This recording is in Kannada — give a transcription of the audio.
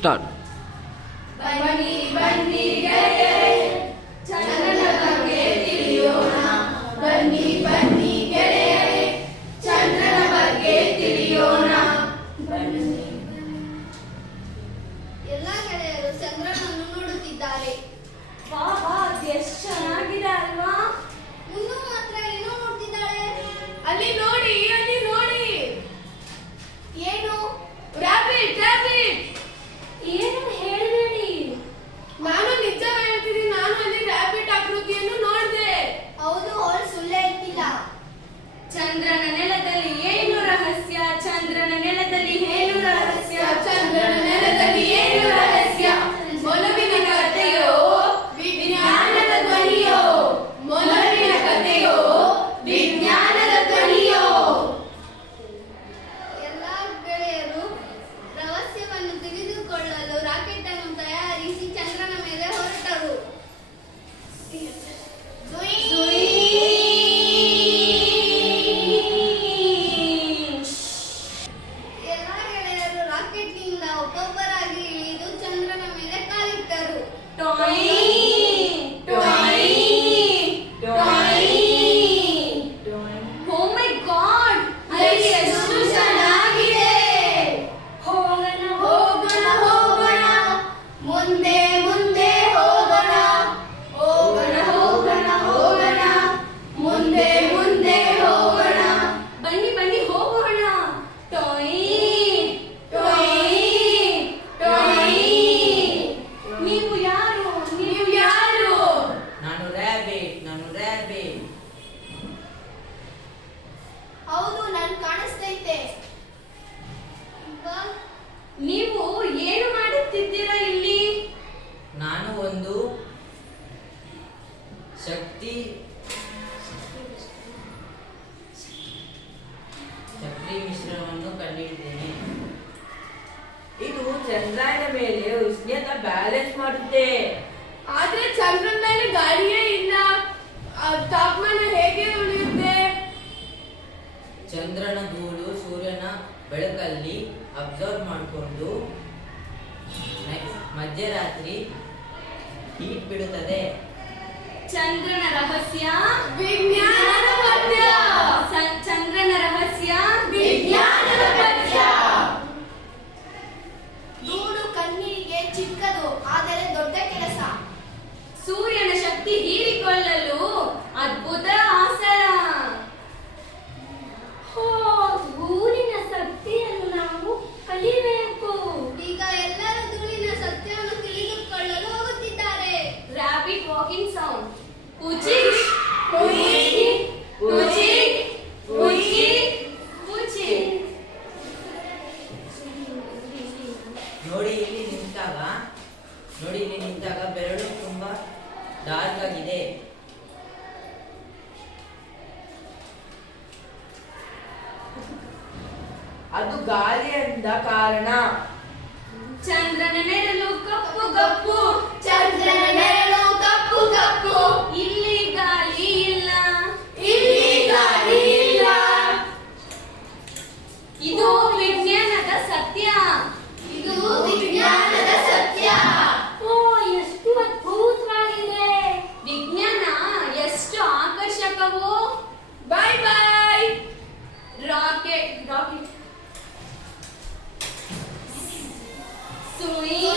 ಸ್ಟಾರ್ಟ್. ಬನ್ನಿ ಬನ್ನಿ ಗೆಳೆಯರೇ, ಚಂದ್ರನ ಬಗ್ಗೆ ತಿಳಿಯೋಣ. ಬನ್ನಿ ಬನ್ನಿ ಗೆಳೆಯರೇ, ಚಂದ್ರನ ಬಗ್ಗೆ ತಿಳಿಯೋಣ. ಎಲ್ಲ ಗೆಳೆಯರು ಚಂದ್ರನನ್ನು ನೋಡುತ್ತಿದ್ದಾರೆ. ವಾ ವಾ, ಎಷ್ಟು ಚೆನ್ನಾಗಿದೆ ಅಲ್ವಾ? ಮುನ್ನು ಮಾತ್ರ ಏನೋ ನೋಡ್ತಿದ್ದಾಳೆ. ಅಲ್ಲಿ ನೋಡಿ, ಅಲ್ಲಿ ನೋಡಿ. ಏನು? Rabbit, rabbit. ಏನು ಹೇಳಬೇಡಿ. ನಾನು ನಿಜ ಹೇಳ್ತೀನಿ, ನಾನು ಅಲ್ಲಿ ರಾಬಿಟ್ ಆಕೃತಿಯನ್ನು ನೋಡಿದೆ. ಹೌದು, ಅವಳು ಸುಳ್ಳು ಹೇಳ್ತಿಲ್ಲ. ಚಂದ್ರನ ನೆಲದಲ್ಲಿ ಏನು ರಹಸ್ಯ? ಚಂದ್ರನ ನೆಲದಲ್ಲಿ ಏನು ರಹಸ್ಯ? ಚಂದ್ರನ ನೆಲದಲ್ಲಿ ಏನು ರಹಸ್ಯ? ಮೊಲವಿನ ಕಥೆಯೋ ವಿಜ್ಞಾನದ ಧ್ವನಿಯೋ? ಮೊಲವಿನ ಕಥೆಯೋ ವಿಜ್ಞಾನದ ಧ್ವನಿಯೋ? ಎಲ್ಲ ಗೆಳೆಯರು ರಹಸ್ಯವನ್ನು ತಿಳಿದುಕೊಳ್ಳಲು ರಾಕೆಟ್ ಅನ್ನು ತಯಾರಿಸಿ ಚಂದ್ರನ ಮೇಲೆ ಹೊರಟರು. ಎಲ್ಲ ಗೆಳೆಯರು ರಾಕೆಟ್ನಿಂದ ಒಬ್ಬೊಬ್ಬರಾಗಿ ಇಳಿದು ಚಂದ್ರನ ಮೇಲೆ ಕಾಲಿಟ್ಟರು. Oh my God! ಅಲ್ಲಿ ಎಷ್ಟು ಚೆನ್ನಾಗಿದೆ. ಹೋಗೋಣ ಹೋಗೋಣ ಹೋಗೋಣ, ಮುಂದೆ ಮುಂದೆ ಹೋಗೋಣ. ಹೋಗೋಣ ಹೋಗೋಣ ಹೋಗೋಣ, ಮುಂದೆ ಮುಂದೆ ಹೋಗೋಣ. ಬನ್ನಿ ಬನ್ನಿ ಹೋಗೋಣ. ಟೊಯ್ ಟೊಯ್ ಟೊಯ್. ನೀವು ಯಾರು? ನೀವು ಯಾರು? ನಾನು ರ್ಯಾಬಿಟ್, ನಾನು ರ್ಯಾಬಿಟ್. ಹೌದು, ನಾನು ಕಾಣಿಸ್ತೈತೆ. ನೀವು ಏನು ಮಾಡುತ್ತಿದ್ದೀರಾ ಇಲ್ಲಿ? ನಾನು ಒಂದು ಶಕ್ತಿ ಮಿಶ್ರಣವನ್ನು ಕಂಡುಹಿಡಿದ್ದೇನೆ. ಇದು ಚಂದ್ರನ ಮೇಲೆ ಉಷ್ಣತೆ ಬ್ಯಾಲೆನ್ಸ್ ಮಾಡುತ್ತೆ. ಆದ್ರೆ ಚಂದ್ರನ ಮೇಲೆ ಗಾಳಿಯೇ ಇಲ್ಲ. ತಾಪಮಾನ ಹೇಗೆ ಉಳಿಯುತ್ತೆ? ಚಂದ್ರನ ಧೂಳು ಸೂರ್ಯನ ಬೆಳಕಲ್ಲಿ ಅಬ್ಸರ್ವ್ ಮಾಡಿಕೊಂಡು ಮಧ್ಯರಾತ್ರಿ ಹೀಟ್ ಬಿಡುತ್ತದೆ. ಚಂದ್ರನ ರಹಸ್ಯ ವಿಜ್ಞಾನದ ಪದ್ಯ. ಚಂದ್ರನ ರಹಸ್ಯ ವಿಜ್ಞಾನದ ಪದ್ಯ. ಧೂಳು ಕಣ್ಣಿಗೆ ಚಿಕ್ಕದು, ಆದರೆ ದೊಡ್ಡ ಕೆಲಸ. ಸೂರ್ಯನ ಶಕ್ತಿ ಹೀರಿಕೊಳ್ಳಲು ಅದ್ಭುತ ಆಸನ. ಧೂಳಿನ ಶಕ್ತಿಯನ್ನು ನಾವು ಕಲಿಬೇಕು. ಈಗ ಎಲ್ಲರೂ ಧೂಳಿನ ಸತ್ಯವನ್ನು ತಿಳಿದುಕೊಳ್ಳಲು ಹೋಗುತ್ತಿದ್ದಾರೆ. Rabbit walking sound. Puchi, Puchi, puchi, puchi, puchi. ನೋಡಿ ಇಲ್ಲಿ ನಿಂತಾಗ ಬೆರಳು ತುಂಬಾ ಡಾರ್ಕ್ ಆಗಿದೆ. ಅದು ಗಾಳಿಯಿಂದ ಕಾರಣ. ಚಂದ್ರನ ನೆರಳು ಕಪ್ಪು ಕಪ್ಪು. ಚಂದ್ರನ ನೆರಳು ಕಪ್ಪು ಕಪ್ಪು. ಇಲ್ಲಿ ಗಾಳಿ ಇಲ್ಲ. ಇಲ್ಲಿ ಗಾಳಿ ಇಲ್ಲ. ಇದು ವಿಜ್ಞಾನದ ಸತ್ಯ. ಇದು ವಿಜ್ಞಾನದ ಸತ್ಯ. ಓ, ಎಷ್ಟು ಅದ್ಭುತವಾಗಿದೆ. ವಿಜ್ಞಾನ ಎಷ್ಟು ಆಕರ್ಷಕವೋ. ಬಾಯ್ ಬಾಯ್. Rocket rocket ಸುಯಿ